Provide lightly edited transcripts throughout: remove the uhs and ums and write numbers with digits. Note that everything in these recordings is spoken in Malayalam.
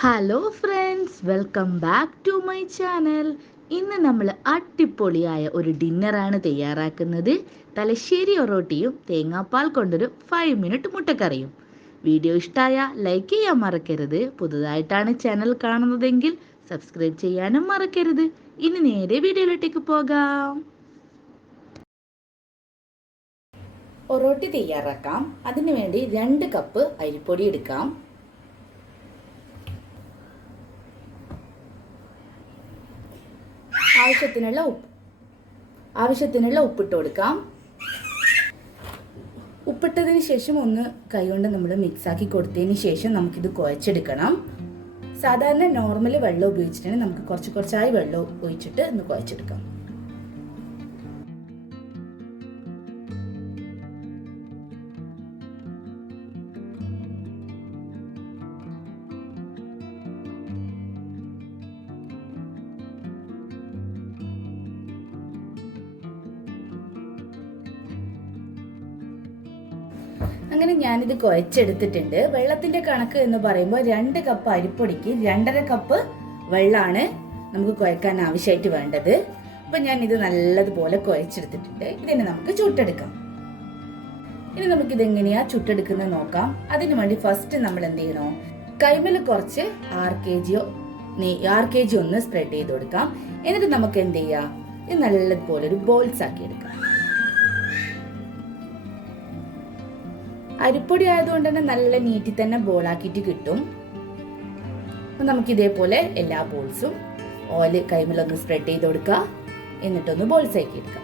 Hello friends, welcome back to my channel. ഇന്ന് നമ്മൾ അടിപൊളിയായ ഒരു ഡിന്നറാണ് തയ്യാറാക്കുന്നത്. തലശ്ശേരി ഒറോട്ടിയും തേങ്ങാപ്പാൽ കൊണ്ടൊരു 5 മിനിറ്റ് മുട്ടക്കറിയും. വീഡിയോ ഇഷ്ടമായ ലൈക്ക് ചെയ്യാൻ മറക്കരുത്. പുതുതായിട്ടാണ് ചാനൽ കാണുന്നതെങ്കിൽ സബ്സ്ക്രൈബ് ചെയ്യാനും മറക്കരുത്. ഇനി നേരെ വീഡിയോയിലേക്ക് പോകാം. ഒറോട്ടി തയ്യാറാക്കാം. അതിനു വേണ്ടി 2 കപ്പ് അരിപ്പൊടി എടുക്കാം. ആവശ്യത്തിനുള്ള ഉപ്പിട്ട് കൊടുക്കാം. ഉപ്പിട്ടതിന് ശേഷം ഒന്ന് കൈകൊണ്ട് നമ്മൾ മിക്സാക്കി കൊടുത്തതിന് ശേഷം നമുക്കിത് കുഴച്ചെടുക്കണം. സാധാരണ നോർമൽ വെള്ളം ഉപയോഗിച്ചിട്ടുണ്ടെങ്കിൽ നമുക്ക് കുറച്ചായി വെള്ളം ഒഴിച്ചിട്ട് ഒന്ന് കുഴച്ചെടുക്കാം. അങ്ങനെ ഞാനിത് കുഴച്ചെടുത്തിട്ടുണ്ട്. വെള്ളത്തിന്റെ കണക്ക് എന്ന് പറയുമ്പോൾ 2 കപ്പ് അരിപ്പൊടിക്ക് 2.5 കപ്പ് വെള്ളമാണ് നമുക്ക് കുഴക്കാൻ ആവശ്യമായിട്ട് വേണ്ടത്. അപ്പൊ ഞാൻ ഇത് നല്ലതുപോലെ കുഴച്ചെടുത്തിട്ടുണ്ട്. ഇതിനെ നമുക്ക് ചുട്ടെടുക്കാം. ഇനി നമുക്കിത് എങ്ങനെയാ ചുട്ടെടുക്കുന്നത് നോക്കാം. അതിനു വേണ്ടി ഫസ്റ്റ് നമ്മൾ എന്ത് ചെയ്യണോ, കൈമേൽ കുറച്ച് 6 kg ഒന്ന് സ്പ്രെഡ് ചെയ്ത് കൊടുക്കാം. എന്നിട്ട് നമുക്ക് എന്ത് ചെയ്യാം, ഇത് നല്ലതുപോലെ ഒരു ബോൾസ് ആക്കി എടുക്കാം. അരിപ്പൊടി ആയതുകൊണ്ട് തന്നെ നല്ല നീറ്റി തന്നെ ബോളാക്കിയിട്ട് കിട്ടും. അപ്പൊ നമുക്ക് ഇതേപോലെ എല്ലാ ബോൾസും ഓയിൽ കൈമേലൊന്ന് സ്പ്രെഡ് ചെയ്ത് കൊടുക്കുക. എന്നിട്ടൊന്ന് ബോൾസ് ആക്കി എടുക്കാം.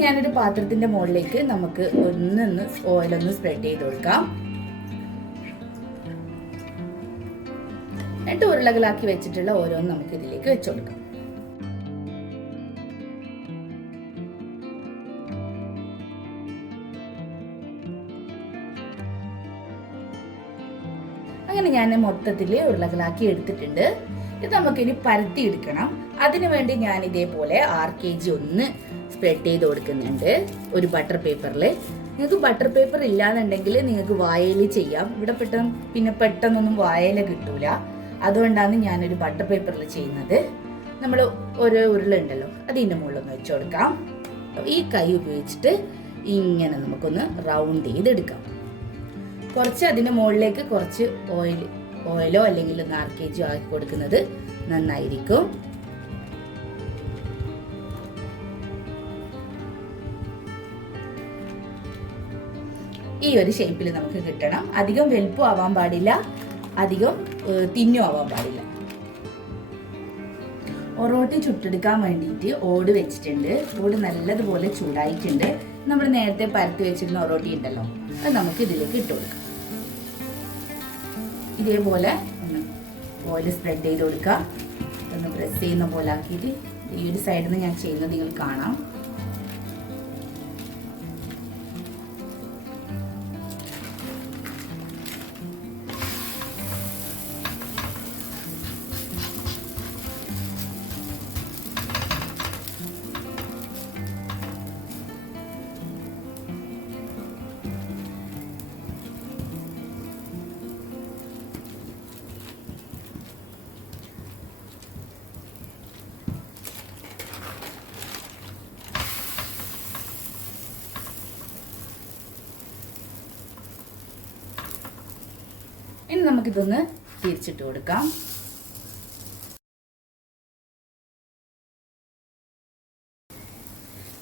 ഞാനൊരു പാത്രത്തിന്റെ മുകളിലേക്ക് നമുക്ക് ഓയിലൊന്ന് സ്പ്രെഡ് ചെയ്ത് കൊടുക്കാം. എന്നിട്ട് ഉരുളകളാക്കി വെച്ചിട്ടുള്ള ഓരോന്നും നമുക്ക് ഇതിലേക്ക് വെച്ചു കൊടുക്കാം. അങ്ങനെ ഞാൻ മൊത്തത്തില് ഉരുളകളാക്കി എടുത്തിട്ടുണ്ട്. ഇത് നമുക്കിനി പരത്തി എടുക്കണം. അതിനു വേണ്ടി ഞാൻ ഇതേപോലെ 6 kg ഒന്ന് സ്പ്രെഡ് ചെയ്ത് കൊടുക്കുന്നുണ്ട് ഒരു ബട്ടർ പേപ്പറിൽ. നിങ്ങൾക്ക് ബട്ടർ പേപ്പർ ഇല്ലാന്നുണ്ടെങ്കിൽ നിങ്ങൾക്ക് വായയിൽ ചെയ്യാം. ഇവിടെ പെട്ടെന്നൊന്നും വായയില കിട്ടൂല. അതുകൊണ്ടാണ് ഞാനൊരു ബട്ടർ പേപ്പറിൽ ചെയ്യുന്നത്. നമ്മൾ ഓരോ ഉരുള ഉണ്ടല്ലോ, അതിൻ്റെ മുകളിലൊന്ന് വെച്ചു കൊടുക്കാം. ഈ കൈ ഉപയോഗിച്ചിട്ട് ഇങ്ങനെ നമുക്കൊന്ന് റൗണ്ട് ചെയ്തെടുക്കാം. കുറച്ച് അതിൻ്റെ മുകളിലേക്ക് കുറച്ച് ഓയിലോ അല്ലെങ്കിൽ 4 kg ആക്കി കൊടുക്കുന്നത് നന്നായിരിക്കും. ഈ ഒരു ഷേപ്പിൽ നമുക്ക് കിട്ടണം. അധികം വലുപ്പം ആവാൻ പാടില്ല, അധികം തിന്നും ആവാൻ പാടില്ല. ഒറോട്ടി ചുട്ടെടുക്കാൻ വേണ്ടിയിട്ട് ഓട് വെച്ചിട്ടുണ്ട്. ഓട് നല്ലതുപോലെ ചൂടായിട്ടുണ്ട്. നമ്മൾ നേരത്തെ പരത്തി വെച്ചിരുന്ന ഒറോട്ടി ഉണ്ടല്ലോ, അത് നമുക്ക് ഇതിലേക്ക് ഇട്ട് കൊടുക്കാം. ഇതേപോലെ ഒന്ന് ഓയിൽ സ്പ്രെഡ് ചെയ്ത് കൊടുക്കുക. ഒന്ന് പ്രസ് ചെയ്യുന്ന പോലെ ആക്കിയിട്ട് ഈ ഒരു സൈഡിൽ നിന്ന് ഞാൻ ചെയ്യുന്നത് നിങ്ങൾ കാണാം. ഇനി നമുക്കിതൊന്ന് തിരിച്ചിട്ട് കൊടുക്കാം.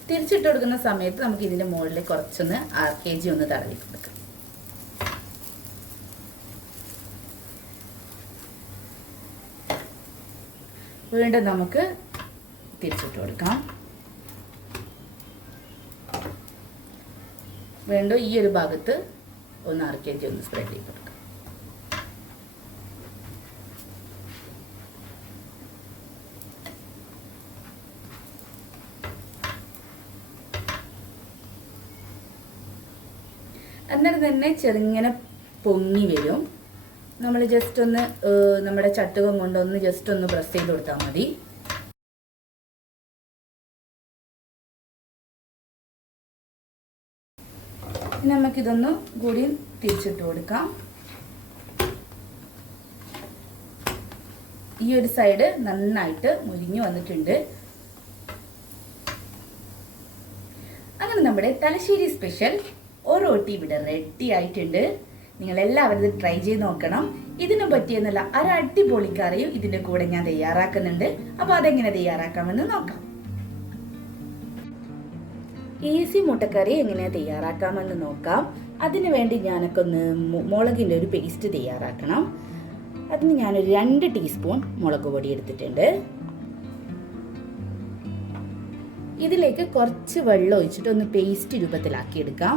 തിരിച്ചിട്ട് കൊടുക്കുന്ന സമയത്ത് നമുക്ക് ഇതിന്റെ മുകളിൽ കുറച്ചൊന്ന് 6 kg ഒന്ന് തടവി കൊടുക്കാം. വീണ്ടും നമുക്ക് തിരിച്ചിട്ട് കൊടുക്കാം. വീണ്ടും ഈ ഒരു ഭാഗത്ത് ഒന്ന് 6 kg ഒന്ന് സ്പ്രെഡ് ചെയ്ത് കൊടുക്കാം. അന്നേരം തന്നെ ചെറുങ്ങനെ പൊങ്ങി വരും. നമ്മൾ ജസ്റ്റ് ഒന്ന് നമ്മുടെ ചട്ടുകം കൊണ്ടൊന്ന് ജസ്റ്റ് ഒന്ന് പ്രസ് ചെയ്ത് കൊടുത്താൽ മതി. നമുക്കിതൊന്ന് കൂടി തിരിച്ചിട്ട് കൊടുക്കാം. ഈ ഒരു സൈഡ് നന്നായിട്ട് മുരിഞ്ഞു വന്നിട്ടുണ്ട്. അങ്ങനെ നമ്മുടെ തലശ്ശേരി സ്പെഷ്യൽ ഒറോട്ടി ഇവിടെ റെഡി ആയിട്ടുണ്ട്. നിങ്ങളെല്ലാവരും ഇത് ട്രൈ ചെയ്ത് നോക്കണം. ഇതിനു പറ്റിയെന്നുള്ള അടിപൊളി കറിയും ഇതിൻ്റെ കൂടെ ഞാൻ തയ്യാറാക്കുന്നുണ്ട്. അപ്പോൾ അതെങ്ങനെ തയ്യാറാക്കാമെന്ന് നോക്കാം. ഈസി മുട്ടക്കറി എങ്ങനെ തയ്യാറാക്കാമെന്ന് നോക്കാം. അതിനു വേണ്ടി ഞാനൊക്കെ ഒന്ന് മുളകിൻ്റെ ഒരു പേസ്റ്റ് തയ്യാറാക്കണം. അതിന് ഞാനൊരു 2 ടീസ്പൂൺ മുളക് പൊടി എടുത്തിട്ടുണ്ട്. ഇതിലേക്ക് കുറച്ച് വെള്ളം ഒഴിച്ചിട്ട് ഒന്ന് പേസ്റ്റ് രൂപത്തിലാക്കി എടുക്കാം.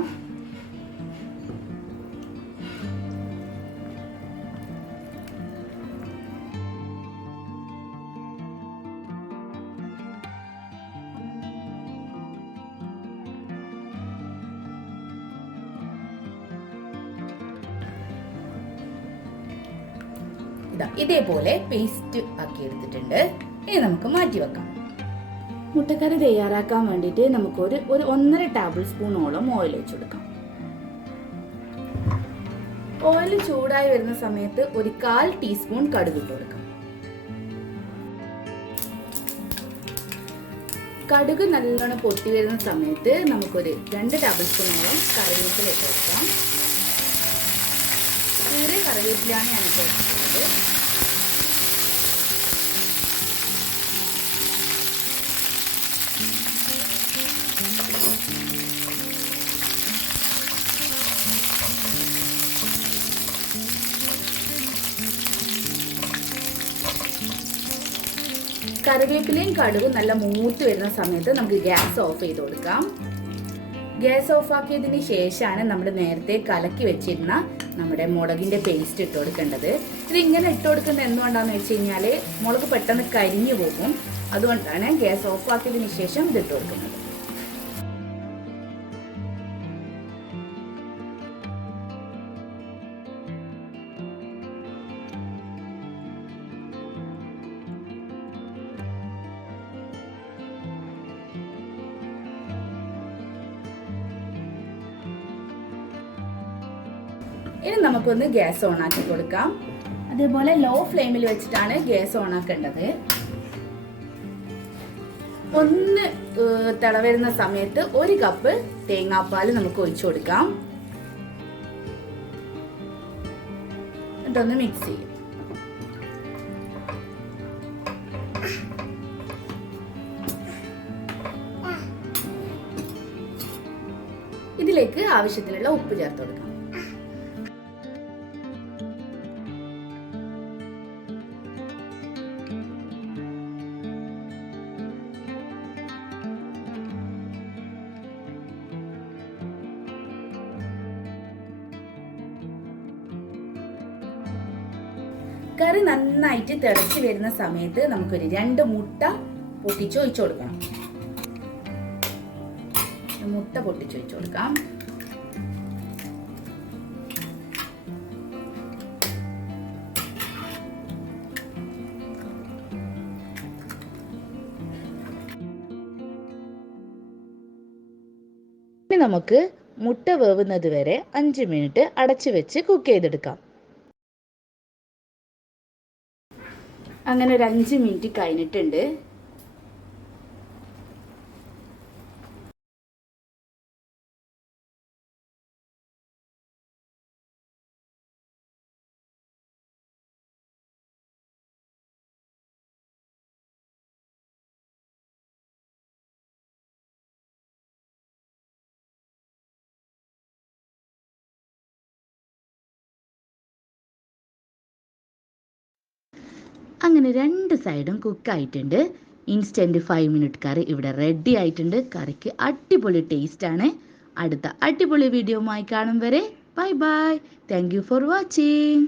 ഇതേപോലെ പേസ്റ്റ് ആക്കി എടുത്തിട്ടുണ്ട്. ഇനി നമുക്ക് മാറ്റി വെക്കാം. മുട്ടക്കറി തയ്യാറാക്കാൻ വേണ്ടിയിട്ട് നമുക്കൊരു 1.5 ടേബിൾ സ്പൂണോളം ഓയിൽ ഒഴിച്ചു കൊടുക്കാം. ഓയിൽ ചൂടായി വരുന്ന സമയത്ത് ഒരു 1/4 ടീസ്പൂൺ കടുക് ഇട്ട് കൊടുക്കാം. കടുക് നല്ലോണം പൊട്ടി വരുന്ന സമയത്ത് നമുക്കൊരു 2 ടേബിൾ സ്പൂണോളം കറിവേപ്പില ഇട്ട് കൊടുക്കാം. ചെറിയ കറിവേപ്പിലാണ് ഞാൻ ഇട്ട് കൊടുക്കുന്നത്. കറിവേപ്പിലയും കടുകും നല്ല മൂത്ത് വരുന്ന സമയത്ത് നമുക്ക് ഗ്യാസ് ഓഫ് ചെയ്ത് കൊടുക്കാം. ഗ്യാസ് ഓഫ് ആക്കിയതിന് ശേഷമാണ് നമ്മൾ നേരത്തെ കലക്കി വെച്ചിരുന്ന നമ്മുടെ മുളകിൻ്റെ പേസ്റ്റ് ഇട്ട് കൊടുക്കേണ്ടത്. ഇതിങ്ങനെ ഇട്ട് കൊടുക്കുന്നത് എന്തുകൊണ്ടാണെന്ന് വെച്ച് കഴിഞ്ഞാൽ മുളക് പെട്ടെന്ന് കരിഞ്ഞു പോകും. അതുകൊണ്ടാണ് ഗ്യാസ് ഓഫ് ആക്കിയതിന് ശേഷം ഇത് ഇട്ട് കൊടുക്കുന്നത്. ഇനി നമുക്കൊന്ന് ഗ്യാസ് ഓൺ ആക്കി കൊടുക്കാം. അതേപോലെ ലോ ഫ്ലെയിമിൽ വെച്ചിട്ടാണ് ഗ്യാസ് ഓൺ ആക്കേണ്ടത്. ഒന്ന് തിളവരുന്ന സമയത്ത് 1 കപ്പ് തേങ്ങാപ്പാൽ നമുക്ക് ഒഴിച്ചു കൊടുക്കാം. എന്നിട്ടൊന്ന് മിക്സ് ചെയ്യും. ഇതിലേക്ക് ആവശ്യത്തിനുള്ള ഉപ്പ് ചേർത്ത് കൊടുക്കാം. കറി നന്നായിട്ട് തിളച്ച് വരുന്ന സമയത്ത് നമുക്കൊരു 2 മുട്ട പൊട്ടിച്ച് ഒഴിച്ചു കൊടുക്കണം. മുട്ട പൊട്ടിച്ച് ഒഴിച്ചു കൊടുക്കാം. ഇനി നമുക്ക് മുട്ട വേവുന്നത് വരെ 5 മിനിറ്റ് അടച്ചു വെച്ച് കുക്ക് ചെയ്തെടുക്കാം. അങ്ങനെ ഒരു 5 മിനിറ്റ് കഴിഞ്ഞിട്ടുണ്ട്. അങ്ങനെ 2 സൈഡും കുക്കായിട്ടുണ്ട്. ഇൻസ്റ്റൻറ്റ് 5 മിനിറ്റ് കറി ഇവിടെ റെഡി ആയിട്ടുണ്ട്. കറിക്ക് അടിപൊളി ടേസ്റ്റാണ്. അടുത്ത അടിപൊളി വീഡിയോയുമായി കാണും വരെ bye bye. Thank you for watching.